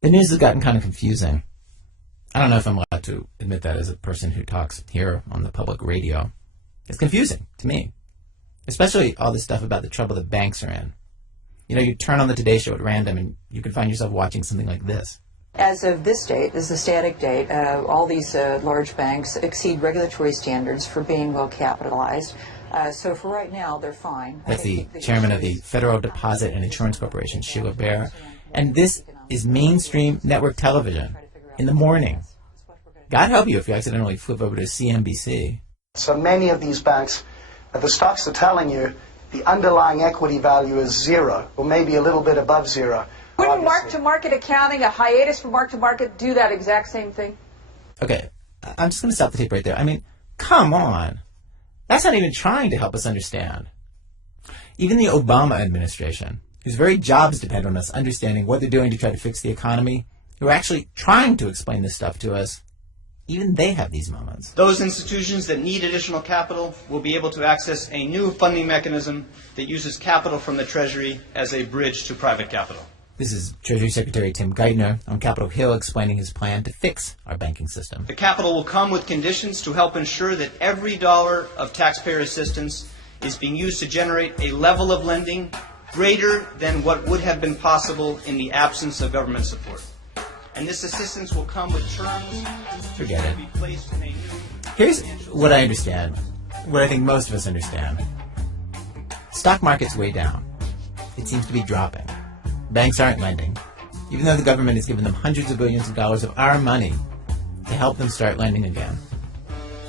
The news has gotten kind of confusing. I don't know if I'm allowed to admit that as a person who talks here on the public radio. It's confusing to me, especially all this stuff about the trouble that banks are in. You know, you turn on the Today Show at random and you can find yourself watching something like this. As of this date, this is the static date, all these large banks exceed regulatory standards for being well capitalized. So for right now, they're fine. That's the chairman of the Federal Deposit and Insurance Corporation, Sheila Bair. And this is mainstream network television in the morning. God help you if you accidentally flip over to CNBC. So many of these banks, the stocks are telling you the underlying equity value is zero, or maybe a little bit above zero. Wouldn't mark-to-market accounting, a hiatus for mark-to-market, do that exact same thing? Okay, I'm just going to stop the tape right there. I mean, come on. That's not even trying to help us understand. Even the Obama administration, whose very jobs depend on us understanding what they're doing to try to fix the economy, who are actually trying to explain this stuff to us, even they have these moments. Those institutions that need additional capital will be able to access a new funding mechanism that uses capital from the Treasury as a bridge to private capital. This is Treasury Secretary Tim Geithner on Capitol Hill explaining his plan to fix our banking system. The capital will come with conditions to help ensure that every dollar of taxpayer assistance is being used to generate a level of lending greater than what would have been possible in the absence of government support. And this assistance will come with terms Forget it. to be placed in a new... Here's what I understand, what I think most of us understand. Stock market's way down. It seems to be dropping. Banks aren't lending, even though the government has given them hundreds of billions of dollars of our money to help them start lending again.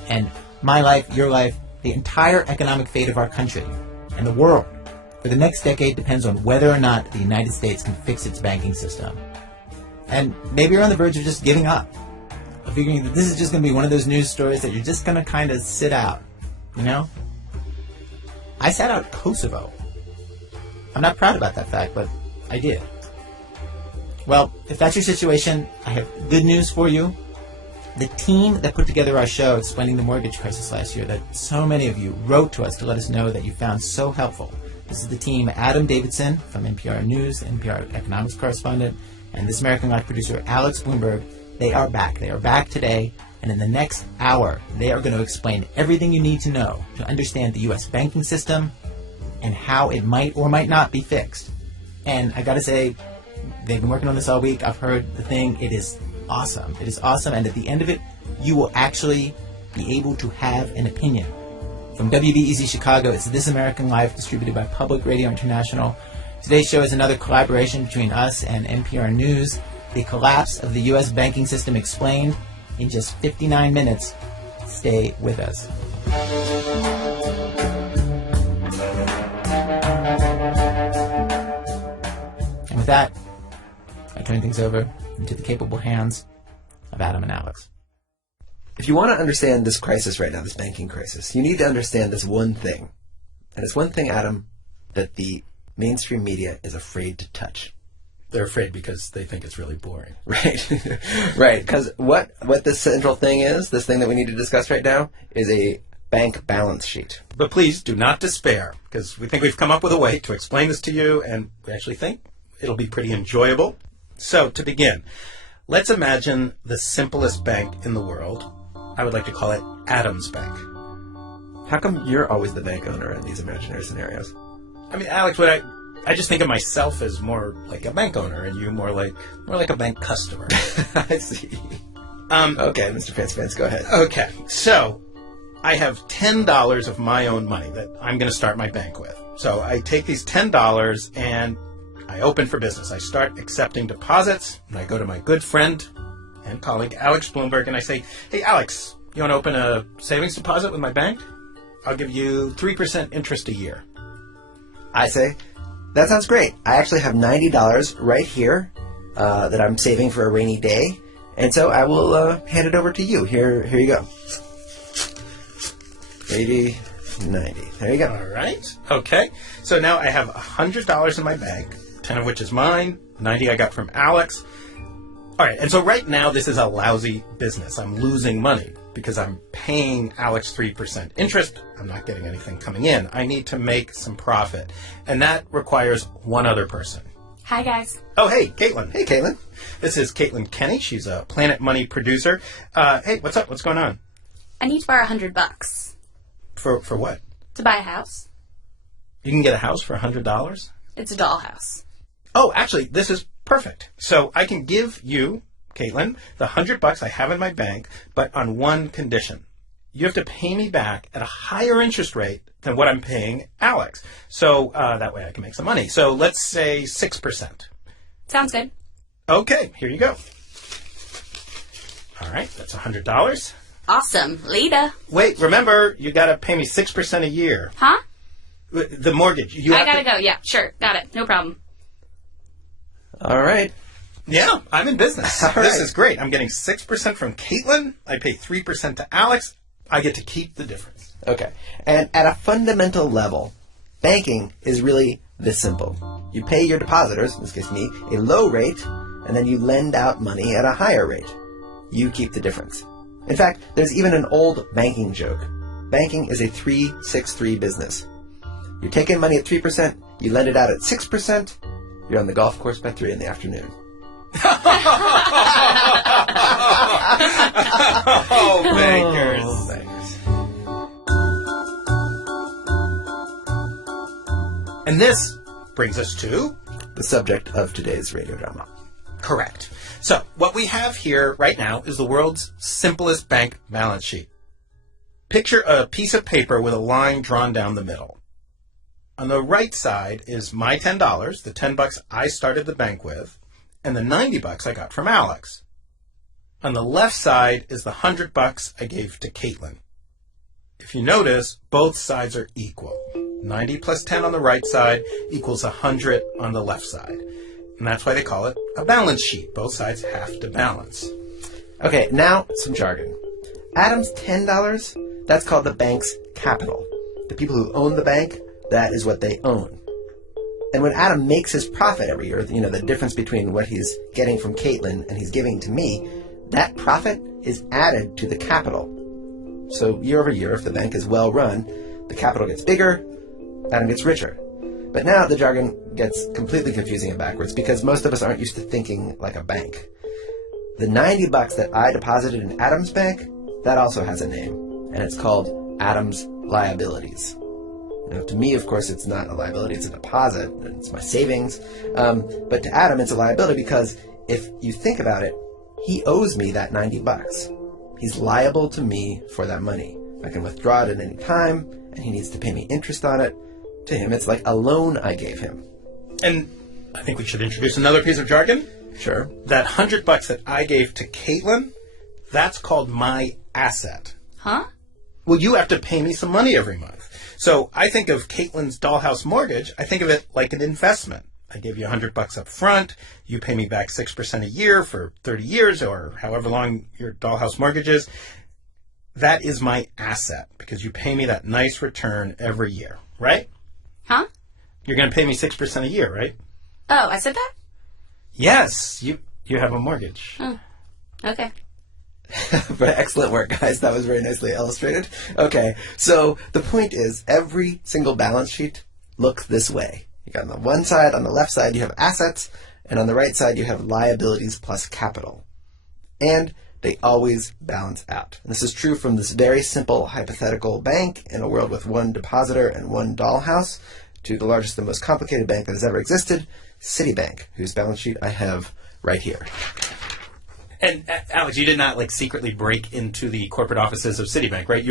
And my life, your life, the entire economic fate of our country and the world for the next decade depends on whether or not the United States can fix its banking system. And maybe you're on the verge of just giving up, of figuring that this is just going to be one of those news stories that you're just going to kind of sit out, you know? I sat out Kosovo. I'm not proud about that fact, but I did. Well, if that's your situation, I have good news for you. The team that put together our show explaining the mortgage crisis last year that so many of you wrote to us to let us know that you found so helpful. This is the team Adam Davidson from NPR News, NPR economics correspondent, and This American Life producer Alex Blumberg. They are back. They are back today, and in the next hour, they are going to explain everything you need to know to understand the U.S. banking system and how it might or might not be fixed. And I gotta say, they've been working on this all week. I've heard the thing. It is awesome. It is awesome. And at the end of it, you will actually be able to have an opinion. From WBEZ Chicago, it's This American Life, distributed by Public Radio International. Today's show is another collaboration between us and NPR News. The collapse of the U.S. banking system explained in just 59 minutes. Stay with us. And with that, I turn things over into the capable hands of Adam and Alex. If you want to understand this crisis right now, this banking crisis, you need to understand this one thing. And it's one thing, Adam, that the mainstream media is afraid to touch. They're afraid because they think it's really boring. Right. Right. Because what this central thing is, this thing that we need to discuss right now, is a bank balance sheet. But please do not despair, because we think we've come up with a way to explain this to you, and we actually think it'll be pretty enjoyable. So, to begin, let's imagine the simplest bank in the world. I would like to call it Adam's Bank. How come you're always the bank owner in these imaginary scenarios? I mean, Alex, I just think of myself as more like a bank owner, and you more like a bank customer. I see. Okay, Mr. Fancy, go ahead. Okay, so I have $10 of my own money that I'm going to start my bank with. So I take these $10 and I open for business. I start accepting deposits, and I go to my good friend and colleague Alex Blumberg, and I say, "Hey, Alex, you want to open a savings deposit with my bank? I'll give you 3% interest a year." I say, that sounds great. I actually have $90 right here that I'm saving for a rainy day, and so I will hand it over to you. Here you go. 80, 90. There you go. All right. Okay. So now I have $100 in my bank, 10 of which is mine, 90 I got from Alex. All right. And so right now this is a lousy business. I'm losing money because I'm paying Alex 3% interest. I'm not getting anything coming in. I need to make some profit. And that requires one other person. Hi, guys. Oh, hey, Caitlin. Hey, Caitlin. This is Caitlin Kenny. She's a Planet Money producer. Hey, what's up? What's going on? I need to borrow $100 For what? to buy a house. You can get a house for $100? It's a dollhouse. Oh, actually, this is perfect. So I can give you, Caitlin, the $100 I have in my bank, but on one condition. You have to pay me back at a higher interest rate than what I'm paying Alex. So that way I can make some money. So let's say 6%. Sounds good. Okay, here you go. All right, that's $100. Awesome. Later. Wait, remember, you got to pay me 6% a year. Huh? The mortgage. I gotta go. Yeah, sure. Got it. No problem. All right. Yeah, I'm in business. All This right. is great. I'm getting 6% from Caitlin. I pay 3% to Alex. I get to keep the difference. Okay. And at a fundamental level, banking is really this simple. You pay your depositors, in this case me, a low rate, and then you lend out money at a higher rate. You keep the difference. In fact, there's even an old banking joke. Banking is a 3-6-3 business. You take in money at 3%, you lend it out at 6%, you're on the golf course by 3 in the afternoon. Oh, bankers. Oh, bankers. And this brings us to... The subject of today's radio drama. Correct. So, what we have here right now is the world's simplest bank balance sheet. Picture a piece of paper with a line drawn down the middle. On the right side is my $10, the $10 I started the bank with, and the $90 I got from Alex. On the left side is the $100 I gave to Caitlin. If you notice, both sides are equal. 90 plus 10 on the right side equals 100 on the left side. And that's why they call it a balance sheet. Both sides have to balance. Okay, now some jargon. Adam's $10, that's called the bank's capital. The people who own the bank, that is what they own. And when Adam makes his profit every year, the difference between what he's getting from Caitlin and he's giving to me, that profit is added to the capital. So year over year, if the bank is well run, the capital gets bigger, Adam gets richer. But now the jargon gets completely confusing and backwards because most of us aren't used to thinking like a bank. The $90 that I deposited in Adam's bank, that also has a name, and it's called Adam's liabilities. Now, to me, of course, it's not a liability, it's a deposit, and it's my savings. But to Adam, it's a liability because if you think about it, he owes me that $90. He's liable to me for that money. I can withdraw it at any time, and he needs to pay me interest on it. To him, it's like a loan I gave him. And I think we should introduce another piece of jargon. Sure. That $100 that I gave to Caitlin, that's called my asset. Huh? Well, you have to pay me some money every month. So I think of Caitlin's dollhouse mortgage, I think of it like an investment. I give you $100 up front, you pay me back 6% a year for 30 years or however long your dollhouse mortgage is. That is my asset because you pay me that nice return every year, right? Huh? You're going to pay me 6% a year, right? Oh, I said that? Yes, you have a mortgage. Oh, okay. Excellent work, guys. That was very nicely illustrated. Okay, so the point is every single balance sheet looks this way. You got on the one side, on the left side, you have assets, and on the right side, you have liabilities plus capital. And they always balance out. And this is true from this very simple hypothetical bank in a world with one depositor and one dollhouse to the largest and most complicated bank that has ever existed, Citibank, whose balance sheet I have right here. And Alex, you did not secretly break into the corporate offices of Citibank, right?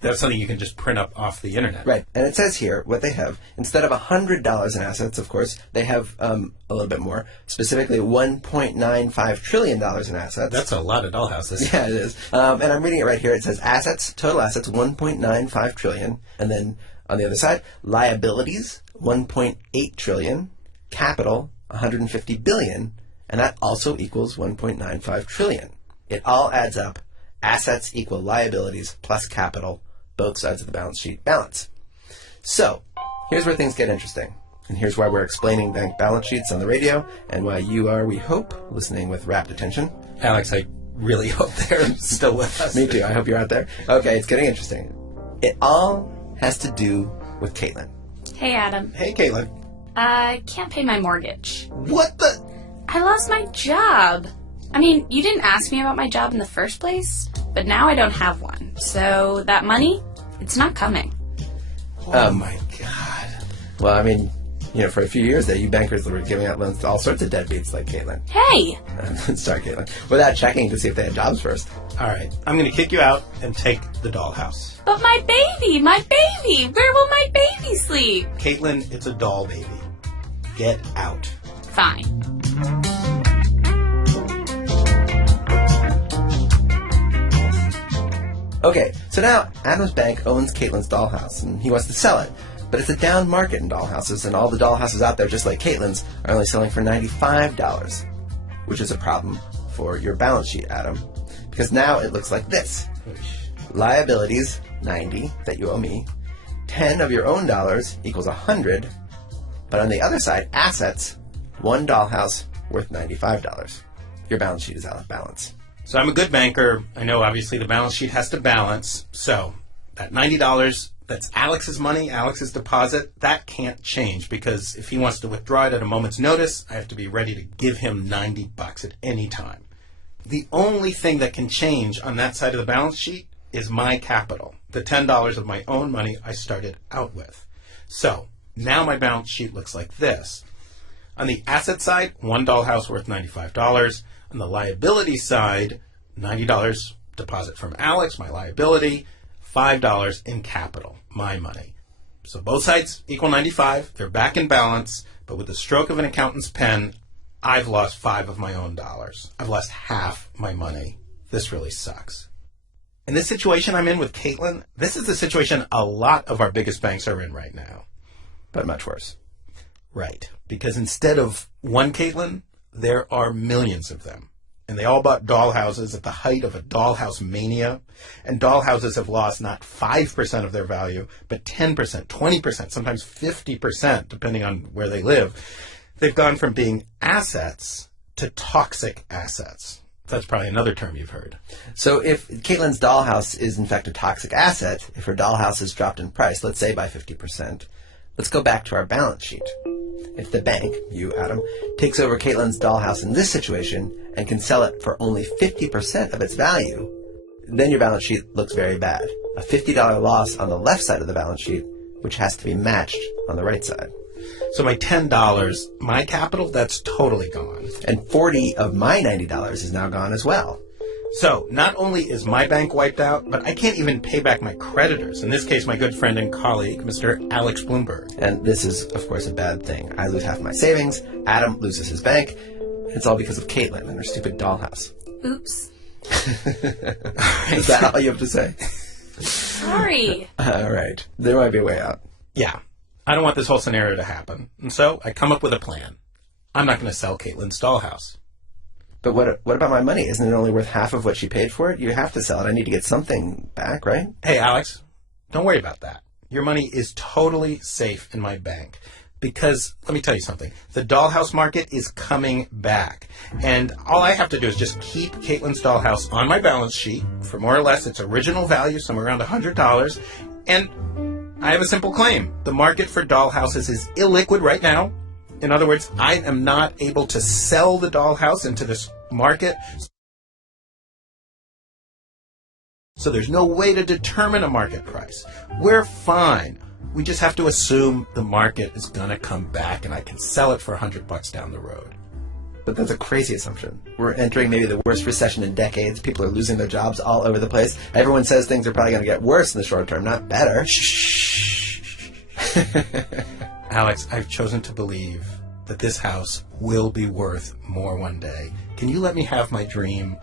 That's something you can just print up off the internet. Right. And it says here what they have. Instead of $100 in assets, of course, they have a little bit more, specifically $1.95 trillion in assets. That's a lot of dollhouses. Yeah, it is. And I'm reading it right here. It says assets, total assets, $1.95 trillion. And then on the other side, liabilities, $1.8 trillion. Capital, $150 billion. And that also equals $1.95 trillion. It all adds up. Assets equal liabilities plus capital. Both sides of the balance sheet balance. So, here's where things get interesting. And here's why we're explaining bank balance sheets on the radio, and why you are, we hope, listening with rapt attention. Alex, I really hope they're still with us. Me too. I hope you're out there. Okay, it's getting interesting. It all has to do with Caitlin. Hey, Adam. Hey, Caitlin. I can't pay my mortgage. What the? I lost my job. I mean, you didn't ask me about my job in the first place, but now I don't have one. So that money, it's not coming. Oh my God. Well, I mean, for a few years there, you bankers were giving out loans to all sorts of deadbeats like Caitlin. Hey! Sorry, Caitlin. Without checking to see if they had jobs first. All right, I'm going to kick you out and take the dollhouse. But my baby! Where will my baby sleep? Caitlin, it's a doll baby. Get out. Fine. Okay, so now Adam's bank owns Caitlin's dollhouse, and he wants to sell it. But it's a down market in dollhouses, and all the dollhouses out there, just like Caitlin's, are only selling for $95, which is a problem for your balance sheet, Adam. Because now it looks like this. Liabilities, 90, that you owe me. 10 of your own dollars equals 100. But on the other side, assets, one dollhouse worth $95. Your balance sheet is out of balance. So I'm a good banker. I know obviously the balance sheet has to balance. So that $90, that's Alex's money, Alex's deposit, that can't change because if he wants to withdraw it at a moment's notice, I have to be ready to give him $90 at any time. The only thing that can change on that side of the balance sheet is my capital, the $10 of my own money I started out with. So now my balance sheet looks like this. On the asset side, one dollhouse worth $95. On the liability side, $90 deposit from Alex, my liability, $5 in capital, my money. So both sides equal 95. They're back in balance, but with the stroke of an accountant's pen, I've lost 5 of my own dollars. I've lost half my money. This really sucks. In this situation I'm in with Caitlin, this is the situation a lot of our biggest banks are in right now. But much worse. Right. Because instead of one Caitlin, there are millions of them. And they all bought dollhouses at the height of a dollhouse mania. And dollhouses have lost not 5% of their value, but 10%, 20%, sometimes 50%, depending on where they live. They've gone from being assets to toxic assets. That's probably another term you've heard. So if Caitlin's dollhouse is in fact a toxic asset, if her dollhouse has dropped in price, let's say by 50%, let's go back to our balance sheet. If the bank, you, Adam, takes over Caitlin's dollhouse in this situation and can sell it for only 50% of its value, then your balance sheet looks very bad. A $50 loss on the left side of the balance sheet, which has to be matched on the right side. So my $10, my capital, that's totally gone. And 40 of my $90 is now gone as well. So not only is my bank wiped out, but I can't even pay back my creditors. In this case, my good friend and colleague, Mr. Alex Bloomberg. And this is, of course, a bad thing. I lose half my savings, Adam loses his bank. It's all because of Caitlin and her stupid dollhouse. Oops. Is that all you have to say? Sorry. All right. There might be a way out. Yeah. I don't want this whole scenario to happen. And so I come up with a plan. I'm not going to sell Caitlin's dollhouse. But what about my money? Isn't it only worth half of what she paid for it? You have to sell it. I need to get something back, right? Hey, Alex, don't worry about that. Your money is totally safe in my bank. Because, let me tell you something, the dollhouse market is coming back. And all I have to do is just keep Caitlin's dollhouse on my balance sheet for more or less its original value, somewhere around $100. And I have a simple claim. The market for dollhouses is illiquid right now. In other words, I am not able to sell the dollhouse into this market. So there's no way to determine a market price. We're fine. We just have to assume the market is going to come back and I can sell it for $100 down the road. But that's a crazy assumption. We're entering maybe the worst recession in decades. People are losing their jobs all over the place. Everyone says things are probably going to get worse in the short term, not better. Shh. Alex, I've chosen to believe that this house will be worth more one day. Can you let me have my dream?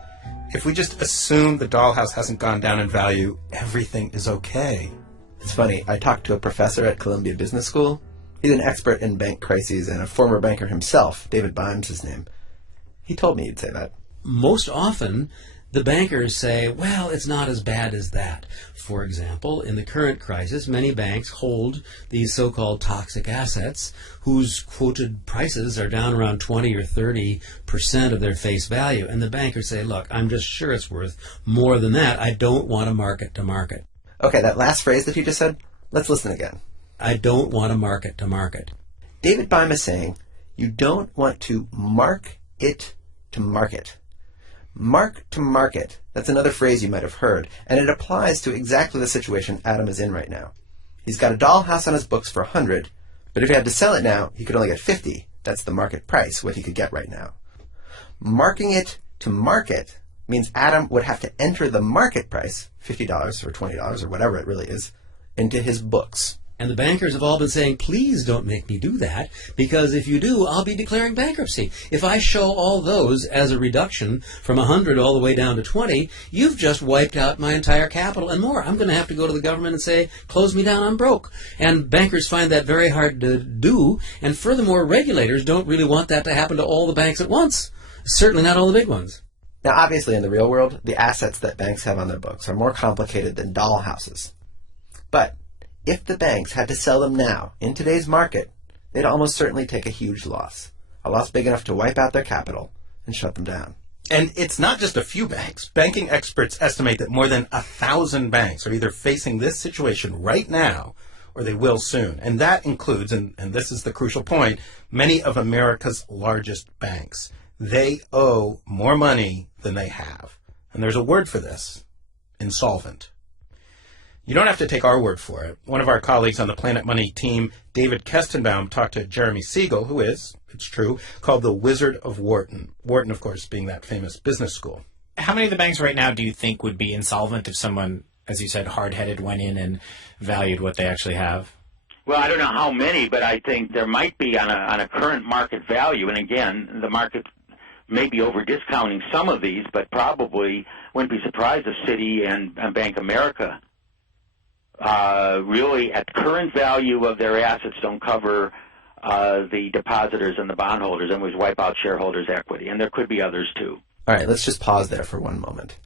If we just assume the dollhouse hasn't gone down in value, everything is okay. It's funny, I talked to a professor at Columbia Business School. He's an expert in bank crises and a former banker himself. David Bimes is his name. He told me he'd say that. Most often, the bankers say, well, it's not as bad as that. For example, in the current crisis, many banks hold these so-called toxic assets whose quoted prices are down around 20 or 30% of their face value. And the bankers say, look, I'm just sure it's worth more than that. I don't want to market to market. Okay, that last phrase that you just said, let's listen again. I don't want to market to market. David Beim is saying you don't want to mark it to market. Mark to market, that's another phrase you might have heard, and it applies to exactly the situation Adam is in right now. He's got a dollhouse on his books for 100, but if he had to sell it now, he could only get 50. That's the market price, what he could get right now. Marking it to market means Adam would have to enter the market price, $50 or $20 or whatever it really is, into his books. And the bankers have all been saying, please don't make me do that, because if you do, I'll be declaring bankruptcy. If I show all those as a reduction from 100 all the way down to 20, you've just wiped out my entire capital and more. I'm going to have to go to the government and say, close me down, I'm broke. And bankers find that very hard to do, and furthermore, regulators don't really want that to happen to all the banks at once. Certainly not all the big ones. Now, obviously, in the real world, the assets that banks have on their books are more complicated than dollhouses. But if the banks had to sell them now, in today's market, they'd almost certainly take a huge loss. A loss big enough to wipe out their capital and shut them down. And it's not just a few banks. Banking experts estimate that more than 1,000 banks are either facing this situation right now or they will soon. And that includes, and this is the crucial point, many of America's largest banks. They owe more money than they have. And there's a word for this: insolvent. You don't have to take our word for it. One of our colleagues on the Planet Money team, David Kestenbaum, talked to Jeremy Siegel, who is, it's true, called the Wizard of Wharton. Wharton, of course, being that famous business school. How many of the banks right now do you think would be insolvent if someone, as you said, hard-headed went in and valued what they actually have? Well, I don't know how many, but I think there might be on a current market value. And again, the market may be over-discounting some of these, but probably wouldn't be surprised if Citi and Bank of America really at current value of their assets don't cover the depositors and the bondholders and would wipe out shareholders' equity. And there could be others too. All right, let's just pause there for one moment.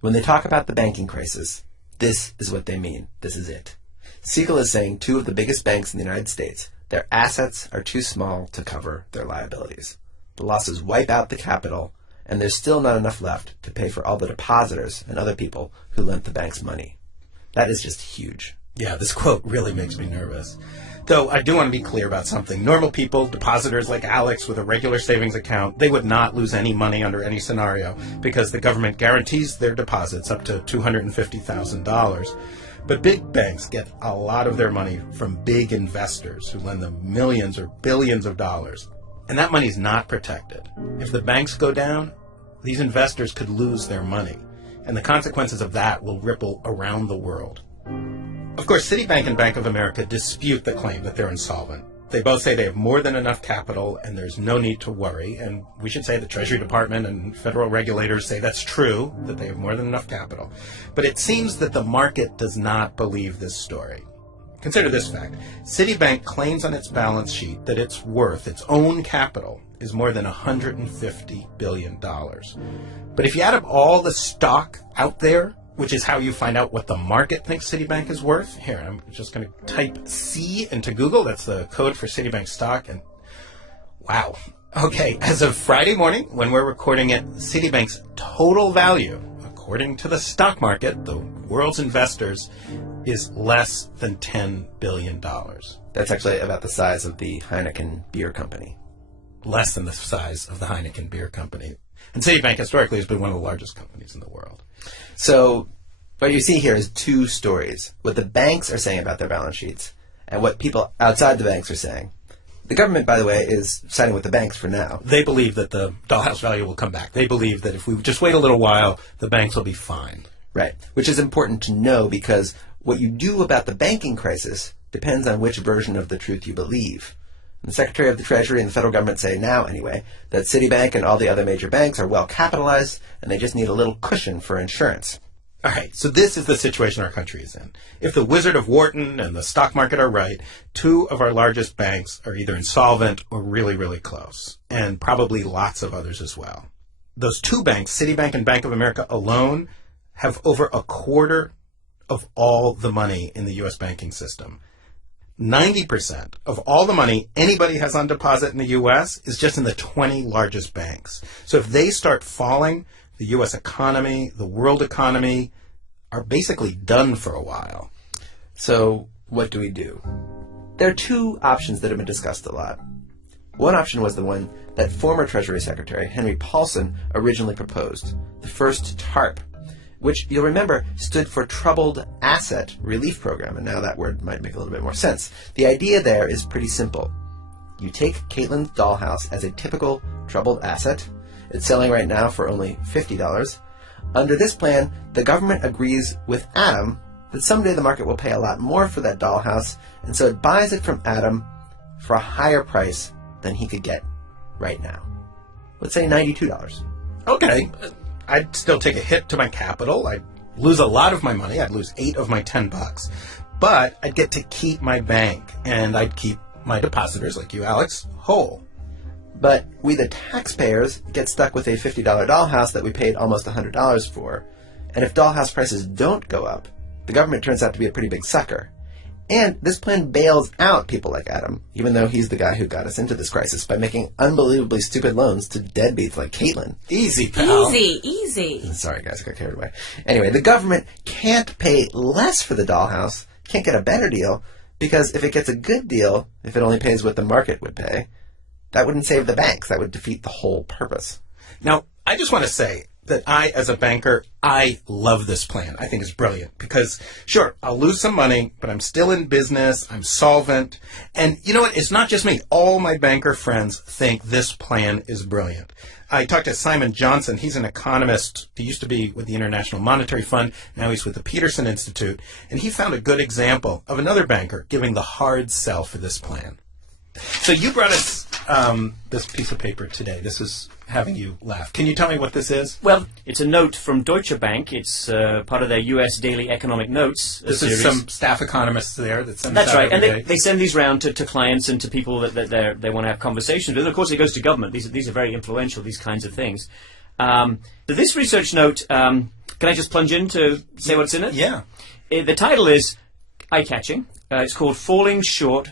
When they talk about the banking crisis, this is what they mean. This is it. Siegel is saying two of the biggest banks in the United States, their assets are too small to cover their liabilities. The losses wipe out the capital, and there's still not enough left to pay for all the depositors and other people who lent the banks money. That is just huge. Yeah, this quote really makes me nervous. Though I do want to be clear about something. Normal people, depositors like Alex with a regular savings account, they would not lose any money under any scenario because the government guarantees their deposits up to $250,000. But big banks get a lot of their money from big investors who lend them millions or billions of dollars. And that money's not protected. If the banks go down, these investors could lose their money. And the consequences of that will ripple around the world. Of course, Citibank and Bank of America dispute the claim that they're insolvent. They both say they have more than enough capital and there's no need to worry. And we should say the Treasury Department and federal regulators say that's true, that they have more than enough capital. But it seems that the market does not believe this story. Consider this fact. Citibank claims on its balance sheet that its worth, its own capital, is more than $150 billion. But if you add up all the stock out there, which is how you find out what the market thinks Citibank is worth. Here, I'm just going to type C into Google. That's the code for Citibank stock. And wow. Okay, as of Friday morning, when we're recording it, Citibank's total value, according to the stock market, the world's investors, is less than $10 billion. That's actually about the size of the Heineken beer company. Less than the size of the Heineken beer company. And Citibank historically has been one of the largest companies in the world. So what you see here is two stories. What the banks are saying about their balance sheets and what people outside the banks are saying. The government, by the way, is siding with the banks for now. They believe that the dollhouse value will come back. They believe that if we just wait a little while, the banks will be fine. Right, which is important to know because what you do about the banking crisis depends on which version of the truth you believe. The Secretary of the Treasury and the federal government say now, anyway, that Citibank and all the other major banks are well capitalized and they just need a little cushion for insurance. All right, so this is the situation our country is in. If the Wizard of Wharton and the stock market are right, two of our largest banks are either insolvent or really, really close, and probably lots of others as well. Those two banks, Citibank and Bank of America alone, have over a quarter of all the money in the U.S. banking system. 90% of all the money anybody has on deposit in the U.S. is just in the 20 largest banks. So if they start falling, the U.S. economy, the world economy are basically done for a while. So what do we do? There are two options that have been discussed a lot. One option was the one that former Treasury Secretary Henry Paulson originally proposed, the first TARP, which you'll remember stood for Troubled Asset Relief Program, and now that word might make a little bit more sense. The idea there is pretty simple. You take Caitlin's dollhouse as a typical troubled asset. It's selling right now for only $50. Under this plan, the government agrees with Adam that someday the market will pay a lot more for that dollhouse, and so it buys it from Adam for a higher price than he could get right now. Let's say $92. Okay, I'd still take a hit to my capital. I'd lose a lot of my money. I'd lose 8 of my $10. But I'd get to keep my bank, and I'd keep my depositors, like you, Alex, whole. But we, the taxpayers, get stuck with a $50 dollhouse that we paid almost $100 for. And if dollhouse prices don't go up, the government turns out to be a pretty big sucker. And this plan bails out people like Adam, even though he's the guy who got us into this crisis by making unbelievably stupid loans to deadbeats like Caitlin. Easy, pal. Easy. Sorry, guys, I got carried away. Anyway, the government can't pay less for the dollhouse, can't get a better deal, because if it gets a good deal, if it only pays what the market would pay, that wouldn't save the banks. That would defeat the whole purpose. Now, I just want to say that I, as a banker, I love this plan. I think it's brilliant because, sure, I'll lose some money, but I'm still in business, I'm solvent, and you know what? It's not just me. All my banker friends think this plan is brilliant. I talked to Simon Johnson. He's an economist. He used to be with the International Monetary Fund. Now he's with the Peterson Institute, and he found a good example of another banker giving the hard sell for this plan. So you brought us this piece of paper today. This is having you laugh. Can you tell me what this is? Well, it's a note from Deutsche Bank. It's part of their U.S. Daily Economic Notes This series. is some staff economists there that send That's this out right, and every day. they send these round to clients and to people that they want to have conversations with. And of course, it goes to government. These are very influential, these kinds of things. So this research note, can I just plunge in to say what's in it? Yeah. The title is eye-catching. It's called Falling Short,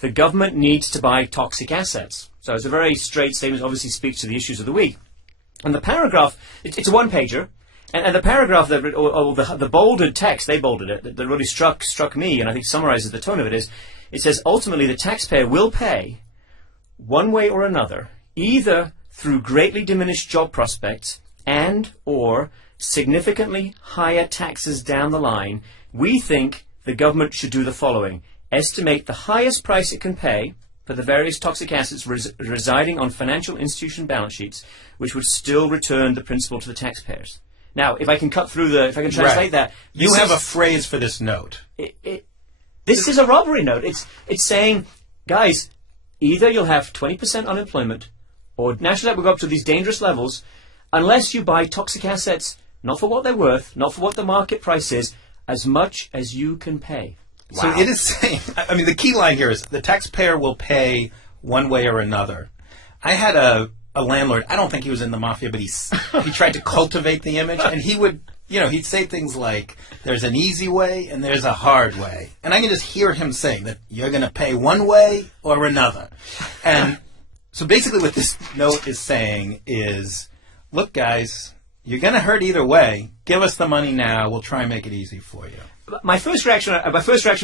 the government needs to buy toxic assets. So it's a very straight statement, obviously speaks to the issues of the week. And the paragraph, it's a one-pager, and the paragraph, the bolded text, they bolded it, that really struck me, and I think summarizes the tone of it, is, it says, ultimately the taxpayer will pay, one way or another, either through greatly diminished job prospects and or significantly higher taxes down the line. We think the government should do the following: estimate the highest price it can pay for the various toxic assets residing on financial institution balance sheets, which would still return the principal to the taxpayers. Now, if I can if I can translate that. You have a phrase for this note. This is a robbery note. It's saying, guys, either you'll have 20% unemployment, or national debt will go up to these dangerous levels, unless you buy toxic assets, not for what they're worth, not for what the market price is, as much as you can pay. Wow. So it is saying, I mean, the key line here is the taxpayer will pay one way or another. I had a landlord, I don't think he was in the mafia, but he tried to cultivate the image, and he would, he'd say things like, there's an easy way and there's a hard way. And I can just hear him saying that you're going to pay one way or another. And so basically what this note is saying is, look, guys, you're going to hurt either way. Give us the money now. We'll try and make it easy for you. My first reaction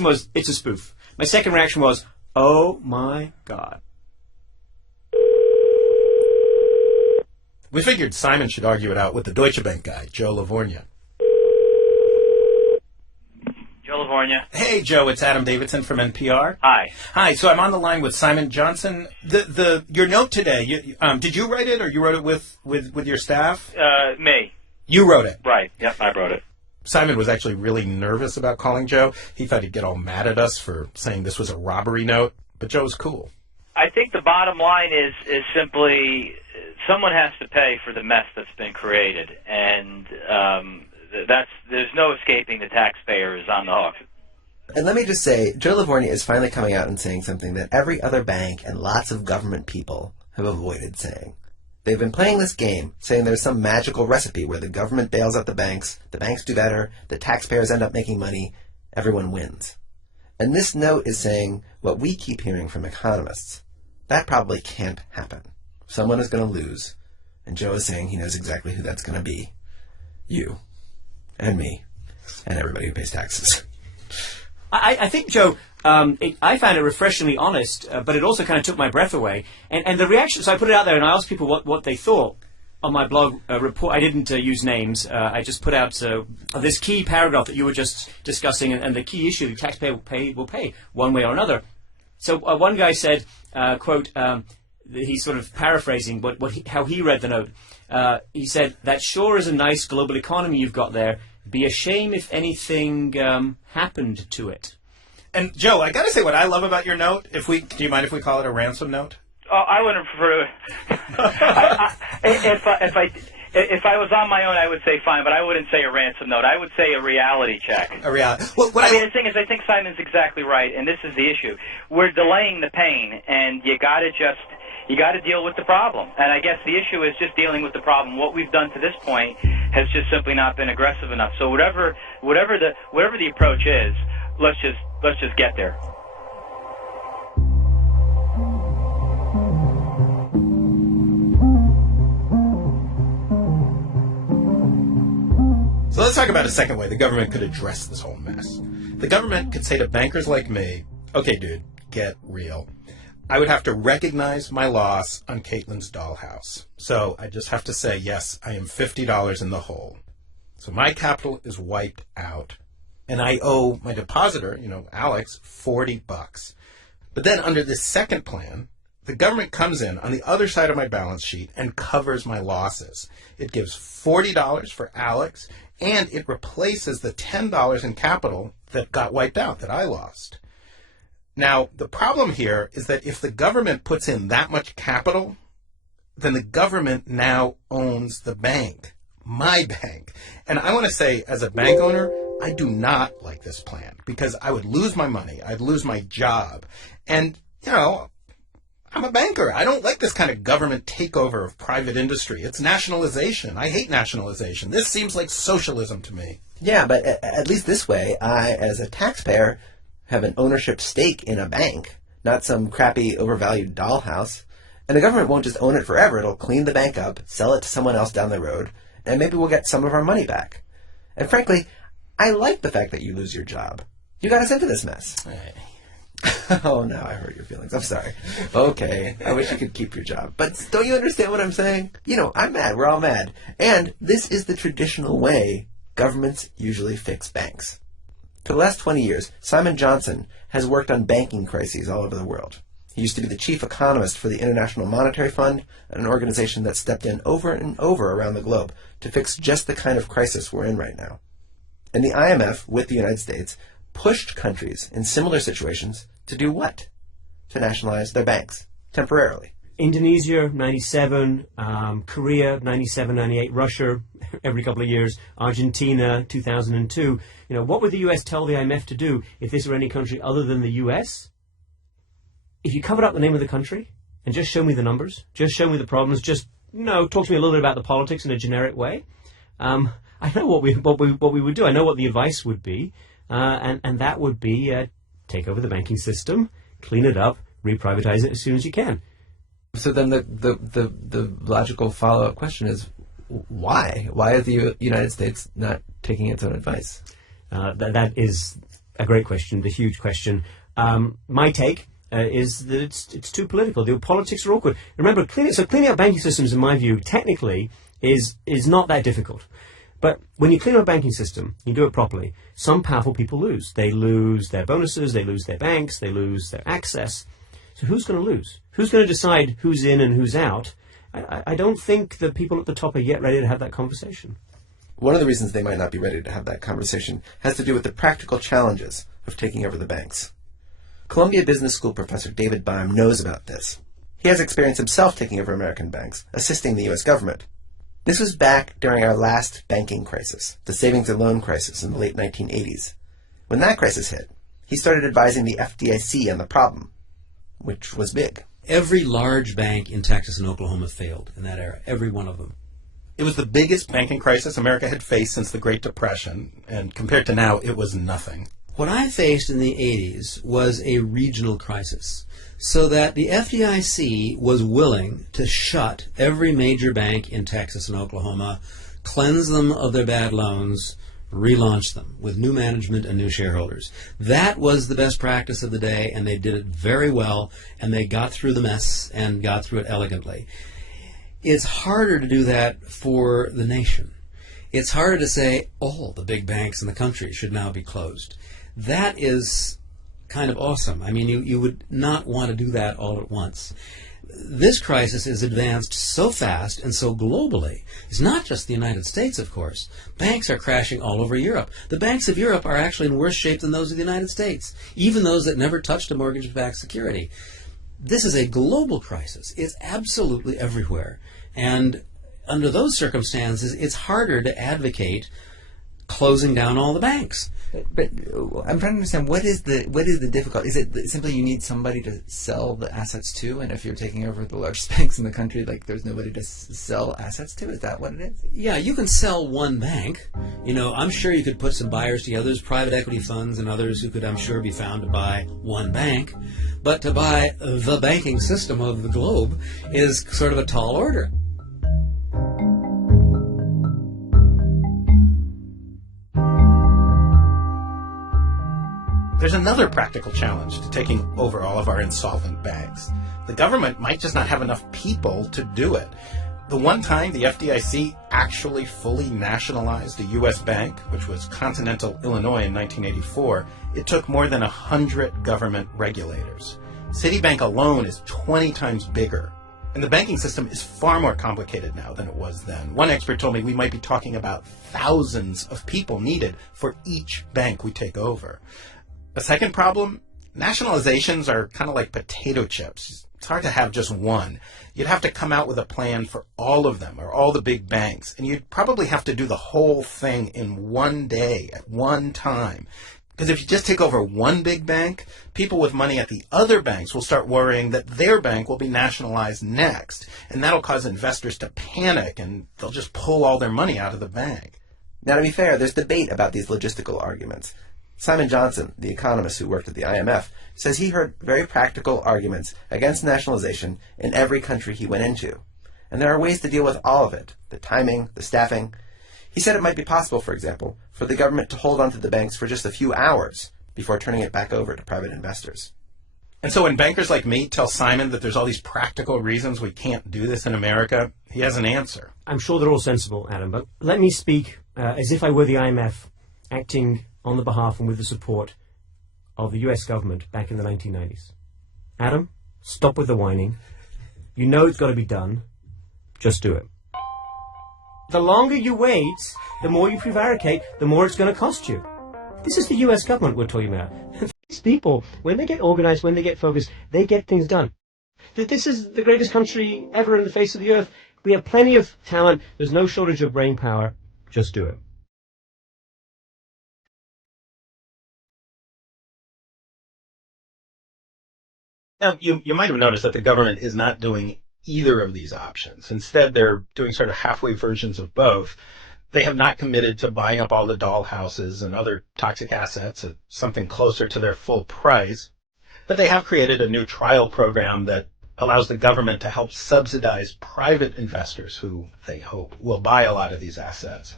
was, it's a spoof. My second reaction was, oh my God. We figured Simon should argue it out with the Deutsche Bank guy, Joe Lavorgna. Joe Lavorgna. Hey, Joe, it's Adam Davidson from NPR. Hi. Hi, so I'm on the line with Simon Johnson. Your note today, did you write it or you wrote it with your staff? Me. You wrote it? Right, yep, I wrote it. Simon was actually really nervous about calling Joe. He thought he'd get all mad at us for saying this was a robbery note, but Joe was cool. I think the bottom line is simply someone has to pay for the mess that's been created, and there's no escaping the taxpayer is on the hook. And let me just say, Joe Lavorgna is finally coming out and saying something that every other bank and lots of government people have avoided saying. They've been playing this game, saying there's some magical recipe where the government bails out the banks do better, the taxpayers end up making money, everyone wins. And this note is saying what we keep hearing from economists. That probably can't happen. Someone is going to lose, and Joe is saying he knows exactly who that's going to be. You, and me, and everybody who pays taxes. I think, Joe, I found it refreshingly honest, but it also kind of took my breath away. And the reaction, so I put it out there and I asked people what they thought. On my blog report, I didn't use names. I just put out this key paragraph that you were just discussing, and the key issue: the taxpayer will pay one way or another. So one guy said, "quote," he's sort of paraphrasing how he read the note. He said, "That sure is a nice global economy you've got there. Be a shame if anything happened to it." And Joe, I got to say what I love about your note. Do you mind if we call it a ransom note? Oh, I wouldn't prefer to. If I was on my own, I would say fine, but I wouldn't say a ransom note. I would say a reality check. A reality. Well, the thing is, I think Simon's exactly right, and this is the issue. We're delaying the pain, and you got to deal with the problem. And I guess the issue is just dealing with the problem. What we've done to this point has just simply not been aggressive enough. So whatever the approach is, let's just get there. So let's talk about a second way the government could address this whole mess. The government could say to bankers like me, okay, dude, get real. I would have to recognize my loss on Caitlin's dollhouse. So I just have to say, yes, I am $50 in the hole. So my capital is wiped out. And I owe my depositor, Alex, $40. But then under this second plan, the government comes in on the other side of my balance sheet and covers my losses. It gives $40 for Alex, and it replaces the $10 in capital that got wiped out, that I lost. Now, the problem here is that if the government puts in that much capital, then the government now owns the bank, my bank. And I want to say, as a bank owner, I do not like this plan because I would lose my money. I'd lose my job. And, I'm a banker. I don't like this kind of government takeover of private industry. It's nationalization. I hate nationalization. This seems like socialism to me. Yeah, but at least this way, I, as a taxpayer, have an ownership stake in a bank, not some crappy, overvalued dollhouse. And the government won't just own it forever. It'll clean the bank up, sell it to someone else down the road, and maybe we'll get some of our money back. And frankly, I like the fact that you lose your job. You got us into this mess. Oh, now I hurt your feelings. I'm sorry. Okay, I wish you could keep your job. But don't you understand what I'm saying? I'm mad. We're all mad. And this is the traditional way governments usually fix banks. For the last 20 years, Simon Johnson has worked on banking crises all over the world. He used to be the chief economist for the International Monetary Fund, an organization that stepped in over and over around the globe to fix just the kind of crisis we're in right now. And the IMF, with the United States, pushed countries in similar situations to do what? To nationalize their banks, temporarily. Indonesia, 97, Korea, 97, 98, Russia, every couple of years, Argentina, 2002. What would the US tell the IMF to do if this were any country other than the US? If you covered up the name of the country and just show me the numbers, just show me the problems, just, talk to me a little bit about the politics in a generic way, I know what we would do. I know what the advice would be, and that would be take over the banking system, clean it up, reprivatize it as soon as you can. So then the logical follow-up question is, why? Why is the United States not taking its own advice? That is a great question, the huge question. My take is that it's too political. The politics are awkward. Remember, cleaning up banking systems, in my view, technically is not that difficult. But when you clean up a banking system, you do it properly, some powerful people lose. They lose their bonuses, they lose their banks, they lose their access. So who's going to lose? Who's going to decide who's in and who's out? I don't think the people at the top are yet ready to have that conversation. One of the reasons they might not be ready to have that conversation has to do with the practical challenges of taking over the banks. Columbia Business School professor David Baum knows about this. He has experience himself taking over American banks, assisting the U.S. government. This was back during our last banking crisis, the savings and loan crisis in the late 1980s. When that crisis hit, he started advising the FDIC on the problem, which was big. Every large bank in Texas and Oklahoma failed in that era, every one of them. It was the biggest banking crisis America had faced since the Great Depression, and compared to now, it was nothing. What I faced in the 80s was a regional crisis, so that the FDIC was willing to shut every major bank in Texas and Oklahoma, cleanse them of their bad loans, relaunch them with new management and new shareholders. That was the best practice of the day, and they did it very well, and they got through the mess and got through it elegantly. It's harder to do that for the nation. It's harder to say all the big banks in the country should now be closed. That is kind of awesome. I mean, you would not want to do that all at once. This crisis is advanced so fast and so globally. It's not just the United States, of course. Banks are crashing all over Europe. The banks of Europe are actually in worse shape than those of the United States, even those that never touched a mortgage-backed security. This is a global crisis. It's absolutely everywhere. And under those circumstances, it's harder to advocate closing down all the banks. But I'm trying to understand, what is the difficulty? Is it simply you need somebody to sell the assets to, and if you're taking over the largest banks in the country, like there's nobody to sell assets to? Is that what it is? Yeah, you can sell one bank. You know, I'm sure you could put some buyers together. There's private equity funds and others who could, I'm sure, be found to buy one bank. But to buy the banking system of the globe is sort of a tall order. There's another practical challenge to taking over all of our insolvent banks. The government might just not have enough people to do it. The one time the FDIC actually fully nationalized a U.S. bank, which was Continental Illinois in 1984, it took more than 100 government regulators. Citibank alone is 20 times bigger. And the banking system is far more complicated now than it was then. One expert told me we might be talking about thousands of people needed for each bank we take over. A second problem, nationalizations are kind of like potato chips. It's hard to have just one. You'd have to come out with a plan for all of them, or all the big banks, and you'd probably have to do the whole thing in one day, at one time. Because if you just take over one big bank, people with money at the other banks will start worrying that their bank will be nationalized next, and that'll cause investors to panic, and they'll just pull all their money out of the bank. Now, to be fair, there's debate about these logistical arguments. Simon Johnson, the economist who worked at the IMF, says he heard very practical arguments against nationalization in every country he went into. And there are ways to deal with all of it, the timing, the staffing. He said it might be possible, for example, for the government to hold on to the banks for just a few hours before turning it back over to private investors. And so when bankers like me tell Simon that there's all these practical reasons we can't do this in America, he has an answer. I'm sure they're all sensible, Adam, but let me speak as if I were the IMF acting on the behalf and with the support of the US government back in the 1990s. Adam, stop with the whining. You know it's got to be done. Just do it. The longer you wait, the more you prevaricate, the more it's going to cost you. This is the US government we're talking about. These people, when they get organized, when they get focused, they get things done. This is the greatest country ever on the face of the earth. We have plenty of talent. There's no shortage of brain power. Just do it. Now, you might have noticed that the government is not doing either of these options. Instead, they're doing sort of halfway versions of both. They have not committed to buying up all the dollhouses and other toxic assets at something closer to their full price, but they have created a new trial program that allows the government to help subsidize private investors who, they hope, will buy a lot of these assets.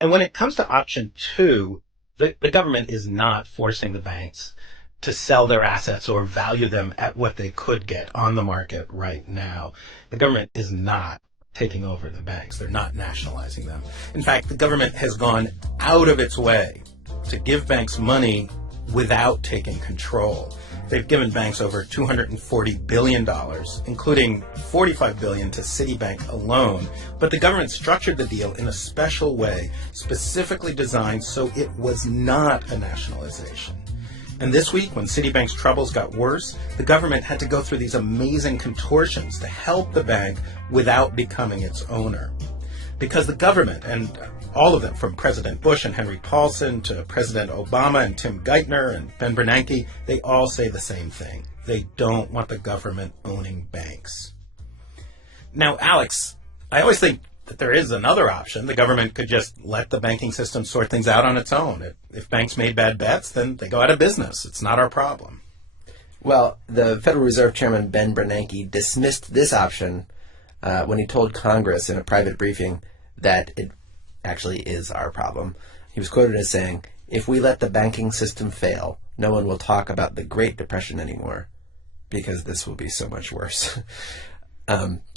And when it comes to option two, the government is not forcing the banks to sell their assets or value them at what they could get on the market right now. The government is not taking over the banks. They're not nationalizing them. In fact, the government has gone out of its way to give banks money without taking control. They've given banks over $240 billion, including $45 billion to Citibank alone. But the government structured the deal in a special way, specifically designed so it was not a nationalization. And this week, when Citibank's troubles got worse, the government had to go through these amazing contortions to help the bank without becoming its owner. Because the government, and all of them, from President Bush and Henry Paulson to President Obama and Tim Geithner and Ben Bernanke, they all say the same thing. They don't want the government owning banks. Now, Alex, I always think that there is another option. The government could just let the banking system sort things out on its own. If banks made bad bets, then they go out of business. It's not our problem. Well, the Federal Reserve Chairman Ben Bernanke dismissed this option when he told Congress in a private briefing that it actually is our problem. He was quoted as saying, "If we let the banking system fail, no one will talk about the Great Depression anymore, because this will be so much worse."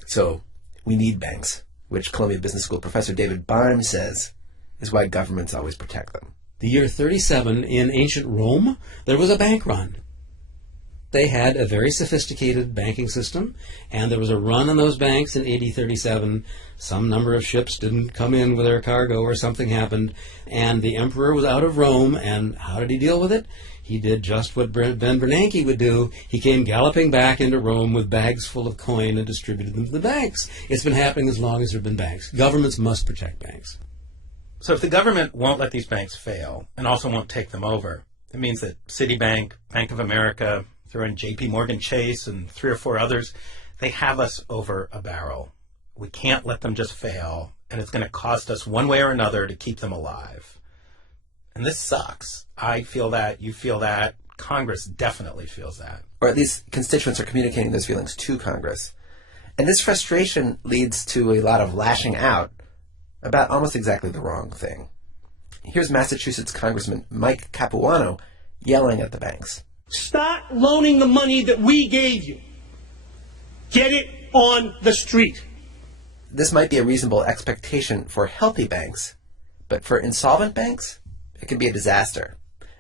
So we need banks, which Columbia Business School professor David Baum says is why governments always protect them. The year 37 in ancient Rome, there was a bank run. They had a very sophisticated banking system, and there was a run on those banks in AD 37. Some number of ships didn't come in with their cargo or something happened, and the emperor was out of Rome, and how did he deal with it? He did just what Ben Bernanke would do. He came galloping back into Rome with bags full of coin and distributed them to the banks. It's been happening as long as there have been banks. Governments must protect banks. So if the government won't let these banks fail and also won't take them over, it means that Citibank, Bank of America, throw in JP Morgan Chase and 3 or 4 others, they have us over a barrel. We can't let them just fail, and it's going to cost us one way or another to keep them alive. And this sucks. I feel that, you feel that, Congress definitely feels that. Or at least constituents are communicating those feelings to Congress. And this frustration leads to a lot of lashing out about almost exactly the wrong thing. Here's Massachusetts Congressman Mike Capuano yelling at the banks. Start loaning the money that we gave you. Get it on the street. This might be a reasonable expectation for healthy banks, but for insolvent banks, it can be a disaster.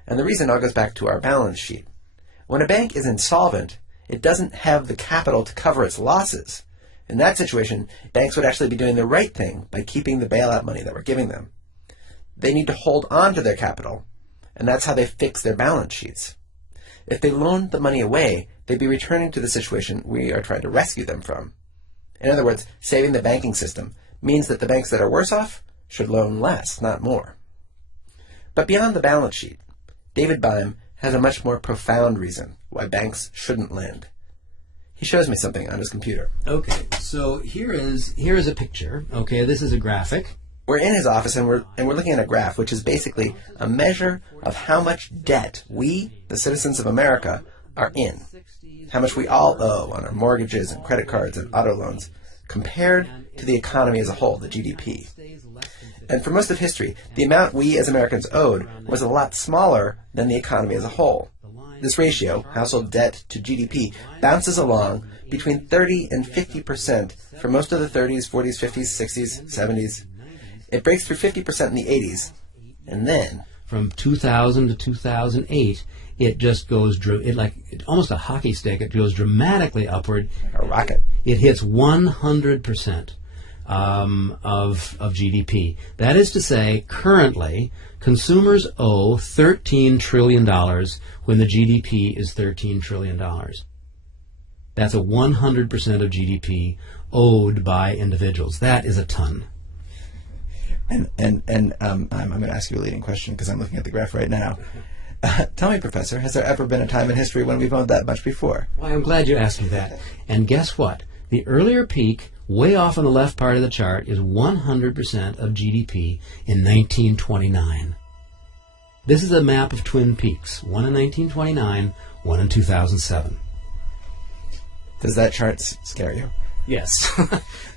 And the reason all goes back to our balance sheet. When a bank is insolvent, it doesn't have the capital to cover its losses. In that situation, banks would actually be doing the right thing by keeping the bailout money that we're giving them. They need to hold on to their capital, and that's how they fix their balance sheets. If they loaned the money away, they'd be returning to the situation we are trying to rescue them from. In other words, saving the banking system means that the banks that are worse off should loan less, not more. But beyond the balance sheet, David Baum has a much more profound reason why banks shouldn't lend. He shows me something on his computer. Okay, so here is a picture. Okay, this is a graphic. We're in his office and we're looking at a graph, which is basically a measure of how much debt we, the citizens of America, are in. How much we all owe on our mortgages and credit cards and auto loans compared to the economy as a whole, the GDP. And for most of history, the amount we as Americans owed was a lot smaller than the economy as a whole. This ratio, household debt to GDP, bounces along between 30 and 50% for most of the 30s, 40s, 50s, 60s, 70s. It breaks through 50% in the 80s, and then from 2000 to 2008, it just goes almost a hockey stick. It goes dramatically upward. A rocket. It hits 100% of GDP. That is to say, currently, consumers owe $13 trillion when the GDP is $13 trillion. That's a 100% of GDP owed by individuals. That is a ton. And I'm going to ask you a leading question because I'm looking at the graph right now. Tell me, Professor, has there ever been a time in history when we've owned that much before? Well, I'm glad you asked me that. And guess what? The earlier peak, way off on the left part of the chart, is 100% of GDP in 1929. This is a map of Twin Peaks, one in 1929, one in 2007. Does that chart scare you? Yes.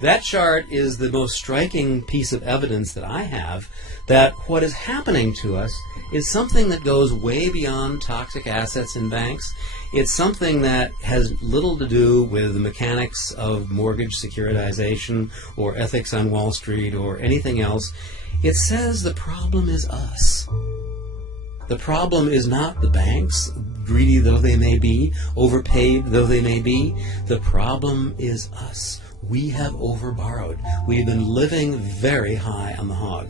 That chart is the most striking piece of evidence that I have that what is happening to us is something that goes way beyond toxic assets in banks. It's something that has little to do with the mechanics of mortgage securitization or ethics on Wall Street or anything else. It says the problem is us. The problem is not the banks, greedy though they may be, overpaid though they may be. The problem is us. We have overborrowed. We've been living very high on the hog.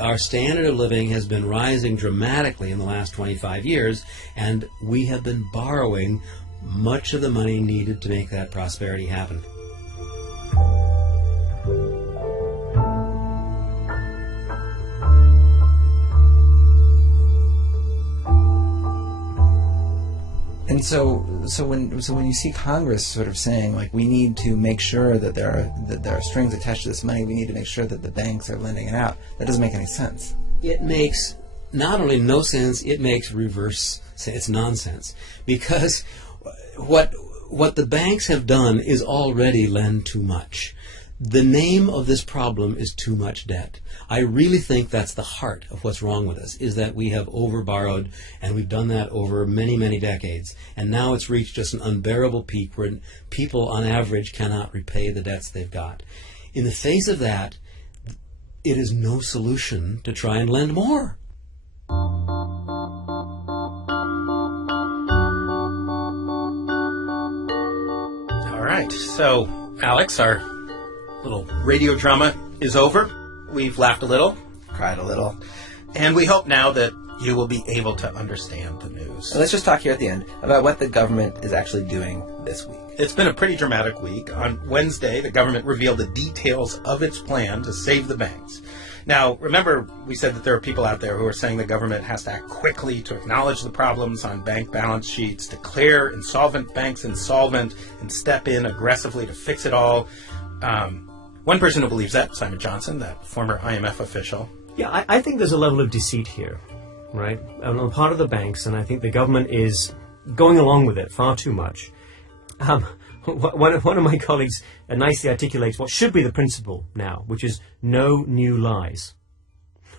Our standard of living has been rising dramatically in the last 25 years, and we have been borrowing much of the money needed to make that prosperity happen. And so when you see Congress sort of saying, like, we need to make sure that there are strings attached to this money, we need to make sure that the banks are lending it out, that doesn't make any sense. It makes not only no sense, it makes reverse sense. It's nonsense. Because what the banks have done is already lend too much. The name of this problem is too much debt. I really think that's the heart of what's wrong with us, is that we have overborrowed, and we've done that over many, many decades. And now it's reached just an unbearable peak where people on average cannot repay the debts they've got. In the face of that, it is no solution to try and lend more. All right, so Alex, our little radio drama is over. We've laughed a little, cried a little, and we hope now that you will be able to understand the news. And let's just talk here at the end about what the government is actually doing this week. It's been a pretty dramatic week. On Wednesday, the government revealed the details of its plan to save the banks. Now, remember, we said that there are people out there who are saying the government has to act quickly to acknowledge the problems on bank balance sheets, declare insolvent banks insolvent, and step in aggressively to fix it all. One person who believes that, Simon Johnson, that former IMF official. Yeah, I think there's a level of deceit here, right, on the part of the banks, and I think the government is going along with it far too much. One of my colleagues nicely articulates what should be the principle now, which is no new lies.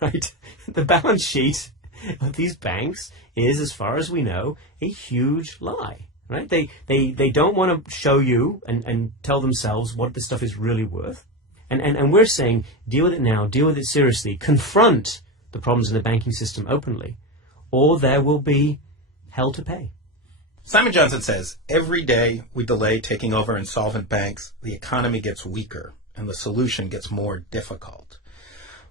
Right? The balance sheet of these banks is, as far as we know, a huge lie. Right? They don't want to show you and tell themselves what this stuff is really worth. And we're saying, deal with it now, deal with it seriously, confront the problems in the banking system openly, or there will be hell to pay. Simon Johnson says, every day we delay taking over insolvent banks, the economy gets weaker and the solution gets more difficult.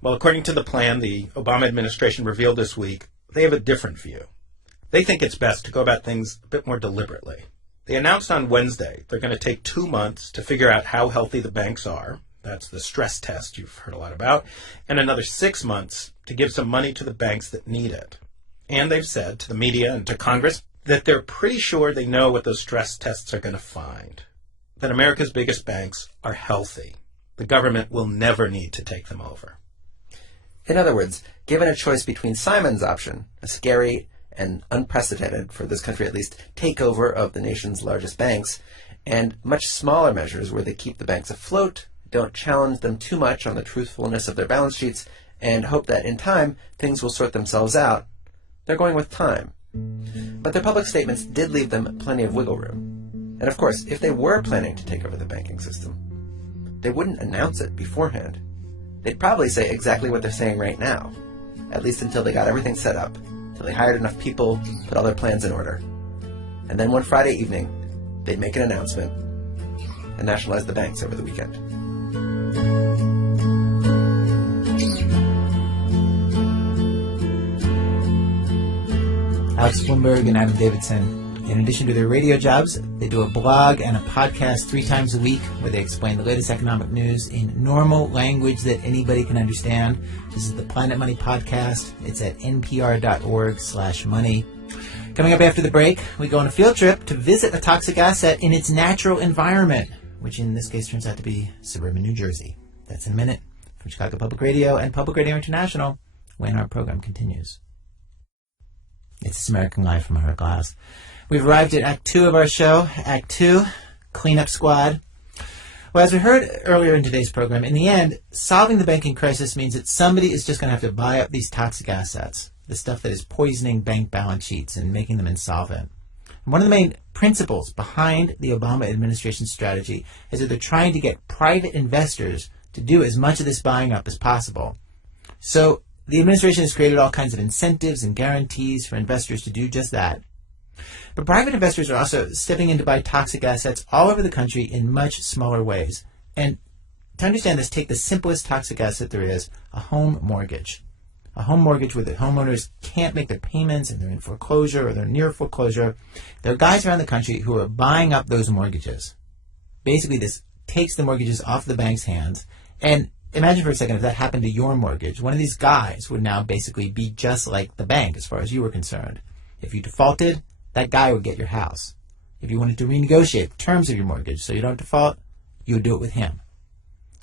Well, according to the plan the Obama administration revealed this week, they have a different view. They think it's best to go about things a bit more deliberately. They announced on Wednesday they're going to take 2 months to figure out how healthy the banks are. That's the stress test you've heard a lot about. And another 6 months to give some money to the banks that need it. And they've said to the media and to Congress that they're pretty sure they know what those stress tests are going to find. That America's biggest banks are healthy. The government will never need to take them over. In other words, given a choice between Simon's option, a scary and unprecedented, for this country at least, takeover of the nation's largest banks, and much smaller measures where they keep the banks afloat, don't challenge them too much on the truthfulness of their balance sheets, and hope that in time things will sort themselves out, they're going with time. But their public statements did leave them plenty of wiggle room. And of course, if they were planning to take over the banking system, they wouldn't announce it beforehand. They'd probably say exactly what they're saying right now, at least until they got everything set up, until they hired enough people, put all their plans in order. And then one Friday evening, they'd make an announcement and nationalize the banks over the weekend. Alex Blumberg and Adam Davidson. In addition to their radio jobs, they do a blog and a podcast 3 times a week where they explain the latest economic news in normal language that anybody can understand. This is the Planet Money Podcast. It's at npr.org/money. Coming up after the break, we go on a field trip to visit a toxic asset in its natural environment, which in this case turns out to be suburban New Jersey. That's in a minute from Chicago Public Radio and Public Radio International when our program continues. It's This American Life from Ira Glass. We've arrived at Act 2 of our show. Act 2, Cleanup Squad. Well, as we heard earlier in today's program, in the end, solving the banking crisis means that somebody is just going to have to buy up these toxic assets, the stuff that is poisoning bank balance sheets and making them insolvent. And one of the main principles behind the Obama administration's strategy is that they're trying to get private investors to do as much of this buying up as possible. So the administration has created all kinds of incentives and guarantees for investors to do just that. But private investors are also stepping in to buy toxic assets all over the country in much smaller ways. And to understand this, take the simplest toxic asset there is, a home mortgage. A home mortgage where the homeowners can't make their payments and they're in foreclosure or they're near foreclosure. There are guys around the country who are buying up those mortgages. Basically, this takes the mortgages off the bank's hands. And imagine for a second if that happened to your mortgage. One of these guys would now basically be just like the bank as far as you were concerned. If you defaulted, that guy would get your house. If you wanted to renegotiate the terms of your mortgage so you don't default, you would do it with him.